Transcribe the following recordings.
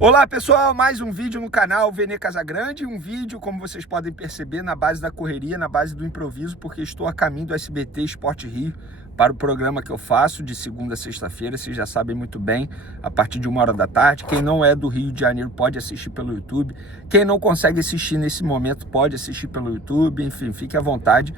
Olá pessoal, mais um vídeo no canal Vene Casagrande, um vídeo, como vocês podem perceber, na base da correria, na base do improviso, porque estou a caminho do SBT Esporte Rio para o programa que eu faço de segunda a sexta-feira, vocês já sabem muito bem, a partir de 1h da tarde. Quem não é do Rio de Janeiro pode assistir pelo YouTube, quem não consegue assistir nesse momento pode assistir pelo YouTube, enfim, fique à vontade.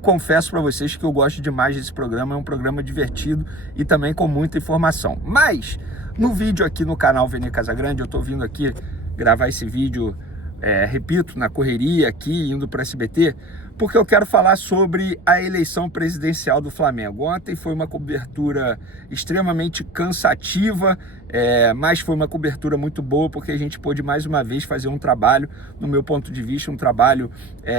Confesso para vocês que eu gosto demais desse programa, é um programa divertido e também com muita informação. Mas, no vídeo aqui no canal Vene Casagrande, eu estou vindo aqui gravar esse vídeo, repito, na correria aqui, indo para o SBT, porque eu quero falar sobre a eleição presidencial do Flamengo. Ontem foi uma cobertura extremamente cansativa, mas foi uma cobertura muito boa, porque a gente pôde mais uma vez fazer um trabalho, no meu ponto de vista, um trabalho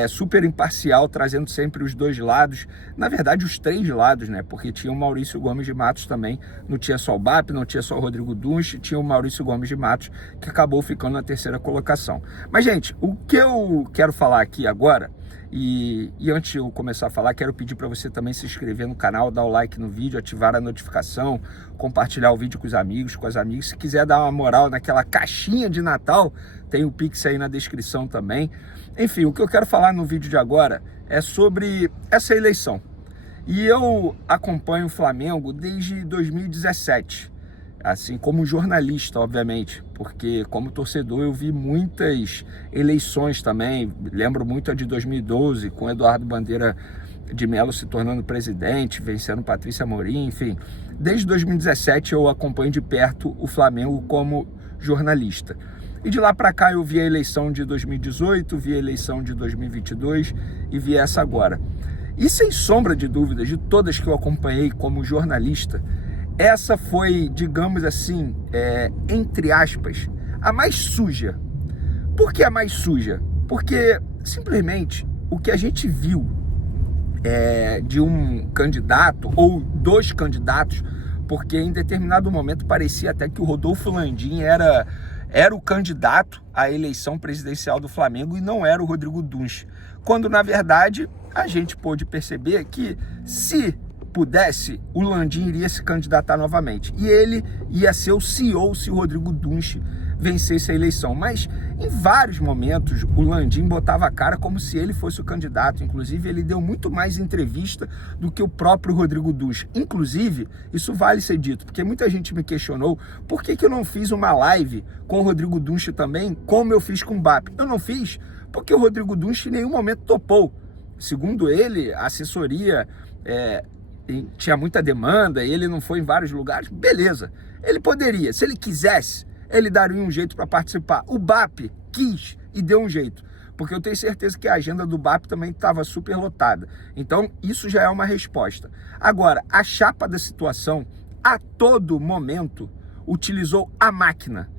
super imparcial, trazendo sempre os dois lados, na verdade os três lados, né? Porque tinha o Maurício Gomes de Matos também, não tinha só o BAP, não tinha só o Rodrigo Dunche, tinha o Maurício Gomes de Matos, que acabou ficando na terceira colocação. Mas, gente, o que eu quero falar aqui agora, e antes de eu começar a falar, quero pedir para você também se inscrever no canal, dar o like no vídeo, ativar a notificação, compartilhar o vídeo com os amigos, com as amigas. Se quiser dar uma moral naquela caixinha de Natal, tem o Pix aí na descrição também. Enfim, o que eu quero falar no vídeo de agora é sobre essa eleição. E eu acompanho o Flamengo desde 2017. Assim como jornalista, obviamente, porque como torcedor eu vi muitas eleições também, lembro muito a de 2012, com Eduardo Bandeira de Mello se tornando presidente, vencendo Patrícia Amorim, enfim. Desde 2017 eu acompanho de perto o Flamengo como jornalista. E de lá para cá eu vi a eleição de 2018, vi a eleição de 2022 e vi essa agora. E sem sombra de dúvidas, de todas que eu acompanhei como jornalista, essa foi, digamos assim, entre aspas, a mais suja. Por que a mais suja? Porque, simplesmente, o que a gente viu de um candidato, ou dos candidatos, porque em determinado momento parecia até que o Rodolfo Landim era o candidato à eleição presidencial do Flamengo e não era o Rodrigo Dunche. Quando, na verdade, a gente pôde perceber que, se pudesse, o Landim iria se candidatar novamente. E ele ia ser o CEO se o Rodrigo Dunche vencesse a eleição. Mas em vários momentos o Landim botava a cara como se ele fosse o candidato. Inclusive ele deu muito mais entrevista do que o próprio Rodrigo Dunche. Inclusive, isso vale ser dito, porque muita gente me questionou por que eu não fiz uma live com o Rodrigo Dunche também, como eu fiz com o BAP. Eu não fiz porque o Rodrigo Dunche em nenhum momento topou. Segundo ele, a assessoria tinha muita demanda, ele não foi em vários lugares, beleza. Ele poderia, se ele quisesse, ele daria um jeito para participar. O BAP quis e deu um jeito, porque eu tenho certeza que a agenda do BAP também estava super lotada. Então, isso já é uma resposta. Agora, a chapa da situação, a todo momento, utilizou a máquina.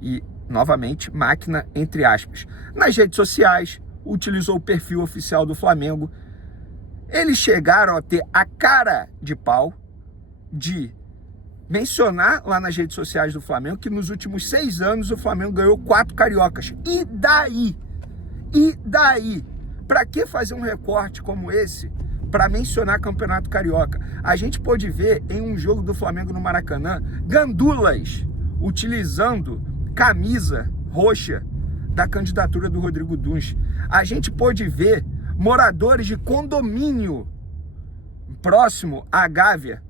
E, novamente, máquina entre aspas. Nas redes sociais, utilizou o perfil oficial do Flamengo. Eles chegaram a ter a cara de pau de mencionar lá nas redes sociais do Flamengo que nos últimos 6 anos o Flamengo ganhou 4 cariocas. E daí? E daí? Para que fazer um recorte como esse para mencionar Campeonato Carioca? A gente pôde ver em um jogo do Flamengo no Maracanã, gandulas utilizando camisa roxa da candidatura do Rodrigo Dunche. A gente pôde ver moradores de condomínio próximo à Gávea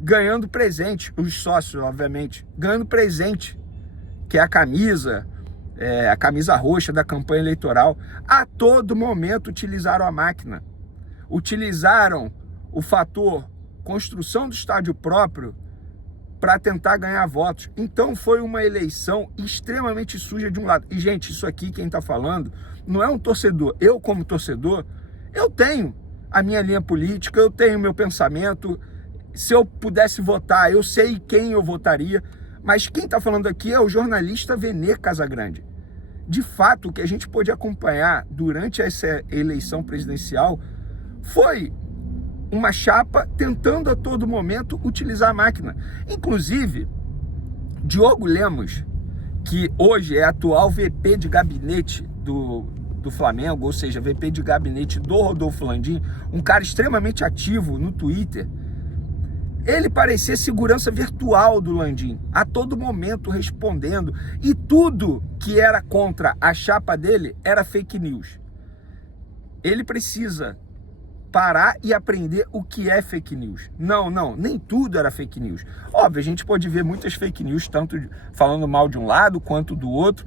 ganhando presente, os sócios, obviamente, ganhando presente, que é a camisa roxa da campanha eleitoral. A todo momento utilizaram a máquina, utilizaram o fator construção do estádio próprio para tentar ganhar votos. Então foi uma eleição extremamente suja de um lado. E, gente, isso aqui quem está falando não é um torcedor. Eu, como torcedor, eu tenho a minha linha política, eu tenho o meu pensamento. Se eu pudesse votar, eu sei quem eu votaria. Mas quem está falando aqui é o jornalista Vene Casagrande. De fato, o que a gente pôde acompanhar durante essa eleição presidencial foi uma chapa tentando a todo momento utilizar a máquina. Inclusive, Diogo Lemos, que hoje é atual VP de gabinete do Flamengo, ou seja, VP de gabinete do Rodolfo Landim, um cara extremamente ativo no Twitter, Ele parecia segurança virtual do Landim, a todo momento respondendo, e tudo que era contra a chapa dele era fake news. Ele precisa parar e aprender o que é fake news. Não, nem tudo era fake news. Óbvio, a gente pode ver muitas fake news, tanto falando mal de um lado quanto do outro,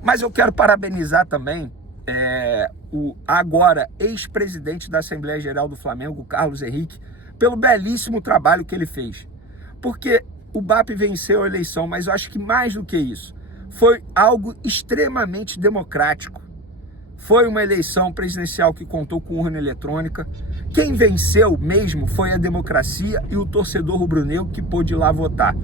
mas eu quero parabenizar também o agora ex-presidente da Assembleia Geral do Flamengo, Carlos Henrique, pelo belíssimo trabalho que ele fez. Porque o BAP venceu a eleição, mas eu acho que mais do que isso, foi algo extremamente democrático. Foi uma eleição presidencial que contou com urna eletrônica. Quem venceu mesmo foi a democracia e o torcedor rubro-negro que pôde ir lá votar.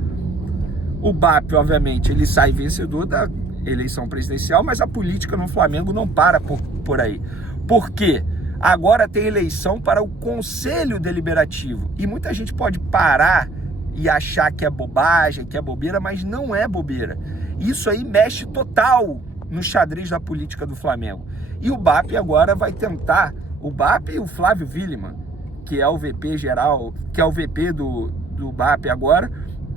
O BAP, obviamente, ele sai vencedor da eleição presidencial, mas a política no Flamengo não para por aí. Por quê? Agora tem eleição para o Conselho Deliberativo. E muita gente pode parar e achar que é bobagem, que é bobeira, mas não é bobeira. Isso aí mexe total no xadrez da política do Flamengo. E o BAP agora vai tentar, o BAP e o Flávio Willemann, que é o VP geral, que é o VP do BAP agora,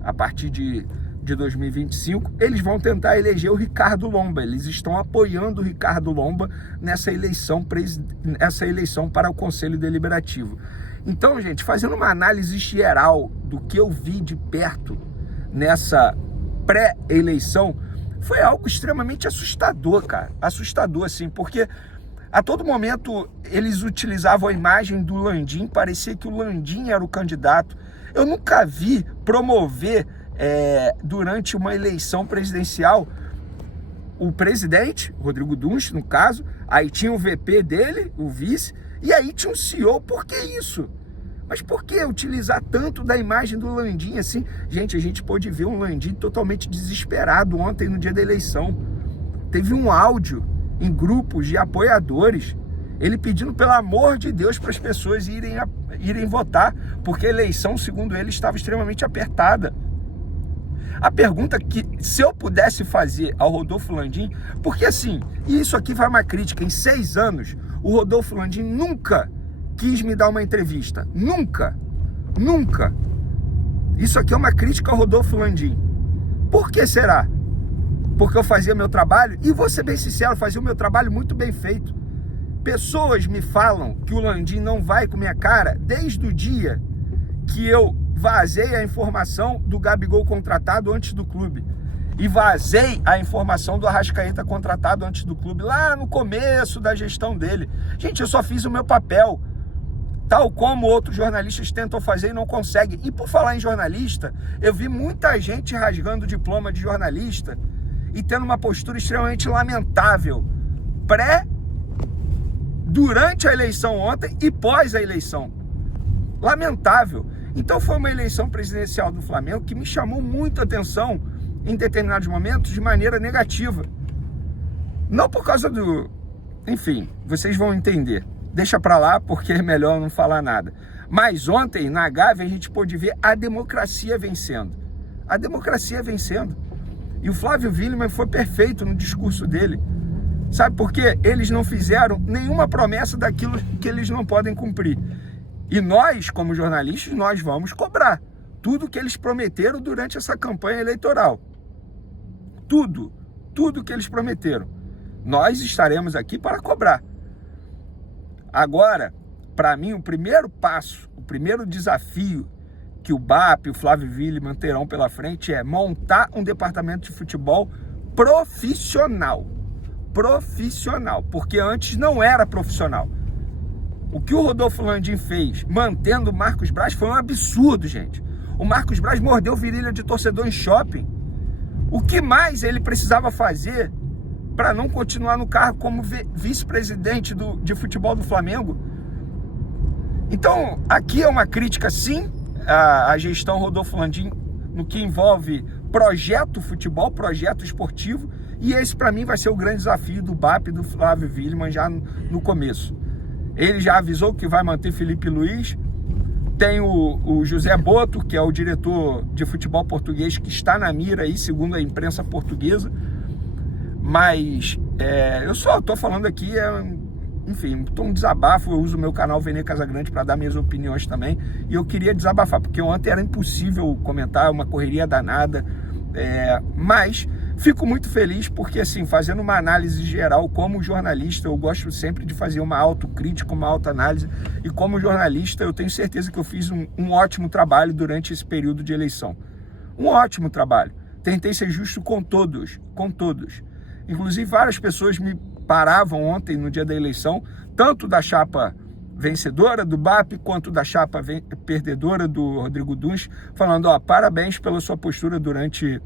a partir de 2025, eles vão tentar eleger o Ricardo Lomba. Eles estão apoiando o Ricardo Lomba nessa eleição para o Conselho Deliberativo. Então, gente, fazendo uma análise geral do que eu vi de perto nessa pré-eleição, foi algo extremamente assustador, cara. Assustador, assim, porque a todo momento eles utilizavam a imagem do Landim, parecia que o Landim era o candidato. Eu nunca vi promover durante uma eleição presidencial o presidente, Rodrigo Dunst, no caso, aí tinha o VP dele, o vice, e aí tinha um CEO. Por que isso? Mas por que utilizar tanto da imagem do Landim assim? Gente, a gente pôde ver um Landim totalmente desesperado ontem no dia da eleição. Teve um áudio em grupos de apoiadores, ele pedindo pelo amor de Deus para as pessoas irem votar, porque a eleição, segundo ele, estava extremamente apertada. A pergunta que, se eu pudesse fazer ao Rodolfo Landim, porque assim, e isso aqui vai uma crítica, em 6 anos, o Rodolfo Landim nunca quis me dar uma entrevista. Nunca. Isso aqui é uma crítica ao Rodolfo Landim. Por que será? Porque eu fazia meu trabalho, e vou ser bem sincero, fazia o meu trabalho muito bem feito. Pessoas me falam que o Landim não vai com minha cara desde o dia que eu vazei a informação do Gabigol contratado antes do clube e vazei a informação do Arrascaeta contratado antes do clube, lá no começo da gestão dele. Gente, eu só fiz o meu papel, tal como outros jornalistas tentam fazer e não conseguem. E por falar em jornalista, eu vi muita gente rasgando o diploma de jornalista e tendo uma postura extremamente lamentável durante a eleição ontem e pós a eleição. Lamentável. Então foi uma eleição presidencial do Flamengo que me chamou muita atenção em determinados momentos de maneira negativa. Não por causa do... Enfim, vocês vão entender. Deixa pra lá porque é melhor não falar nada. Mas ontem, na Gávea, a gente pôde ver a democracia vencendo. A democracia vencendo. E o Flávio Willemann foi perfeito no discurso dele. Sabe por quê? Eles não fizeram nenhuma promessa daquilo que eles não podem cumprir. E nós, como jornalistas, nós vamos cobrar tudo que eles prometeram durante essa campanha eleitoral. Tudo que eles prometeram. Nós estaremos aqui para cobrar. Agora, para mim, o primeiro passo, o primeiro desafio que o BAP e o Flávio Willemann terão pela frente é montar um departamento de futebol profissional. Profissional, porque antes não era profissional. O que o Rodolfo Landim fez, mantendo o Marcos Braz, foi um absurdo, gente. O Marcos Braz mordeu virilha de torcedor em shopping. O que mais ele precisava fazer para não continuar no cargo como vice-presidente de futebol do Flamengo? Então, aqui é uma crítica, sim, à gestão Rodolfo Landim no que envolve projeto futebol, projeto esportivo, e esse, para mim, vai ser o grande desafio do BAP e do Flávio Willemann já no começo. Ele já avisou que vai manter Felipe Luiz. Tem o José Boto, que é o diretor de futebol português, que está na mira aí, segundo a imprensa portuguesa. Mas eu só estou falando aqui enfim, um desabafo. Eu uso o meu canal Vene Casagrande para dar minhas opiniões também, e eu queria desabafar, porque ontem era impossível comentar, uma correria danada, mas fico muito feliz porque, assim, fazendo uma análise geral como jornalista, eu gosto sempre de fazer uma autocrítica, uma autoanálise, e como jornalista eu tenho certeza que eu fiz um ótimo trabalho durante esse período de eleição. Um ótimo trabalho. Tentei ser justo com todos. Inclusive, várias pessoas me paravam ontem, no dia da eleição, tanto da chapa vencedora do BAP, quanto da chapa perdedora do Rodrigo Duns, falando, parabéns pela sua postura durante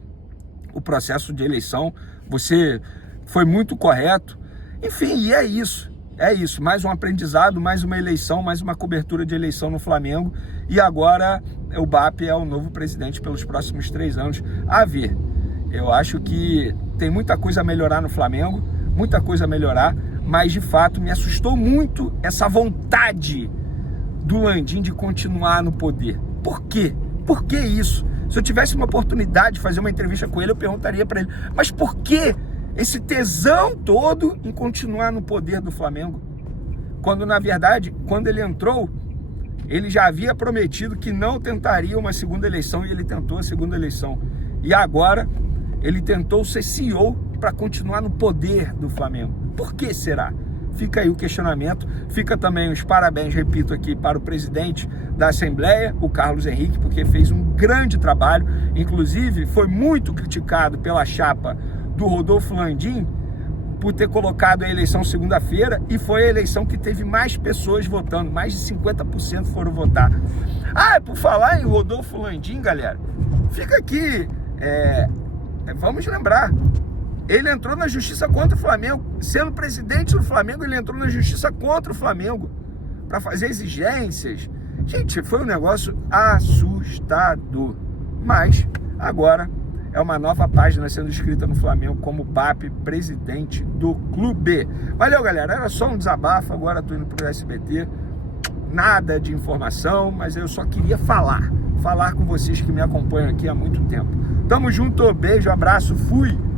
o processo de eleição, você foi muito correto. Enfim, e é isso. Mais um aprendizado, mais uma eleição, mais uma cobertura de eleição no Flamengo, e agora o BAP é o novo presidente pelos próximos 3 anos. A ver, eu acho que tem muita coisa a melhorar no Flamengo, muita coisa a melhorar, mas de fato me assustou muito essa vontade do Landim de continuar no poder. Por quê? Por que isso? Se eu tivesse uma oportunidade de fazer uma entrevista com ele, eu perguntaria para ele, mas por que esse tesão todo em continuar no poder do Flamengo? Quando, na verdade, quando ele entrou, ele já havia prometido que não tentaria uma segunda eleição, e ele tentou a segunda eleição. E agora, ele tentou ser CEO para continuar no poder do Flamengo. Por que será? Fica aí o questionamento, fica também os parabéns, repito aqui, para o presidente da Assembleia, o Carlos Henrique, porque fez um grande trabalho, inclusive foi muito criticado pela chapa do Rodolfo Landim por ter colocado a eleição segunda-feira, e foi a eleição que teve mais pessoas votando, mais de 50% foram votar. Por falar em Rodolfo Landim, galera, fica aqui, vamos lembrar, ele entrou na justiça contra o Flamengo, sendo presidente do Flamengo, ele entrou na justiça contra o Flamengo, para fazer exigências. Gente, foi um negócio assustador, mas agora é uma nova página sendo escrita no Flamengo como BAP, presidente do clube. Valeu, galera, era só um desabafo, agora tô indo pro SBT, nada de informação, mas eu só queria falar com vocês que me acompanham aqui há muito tempo. Tamo junto, beijo, abraço, fui!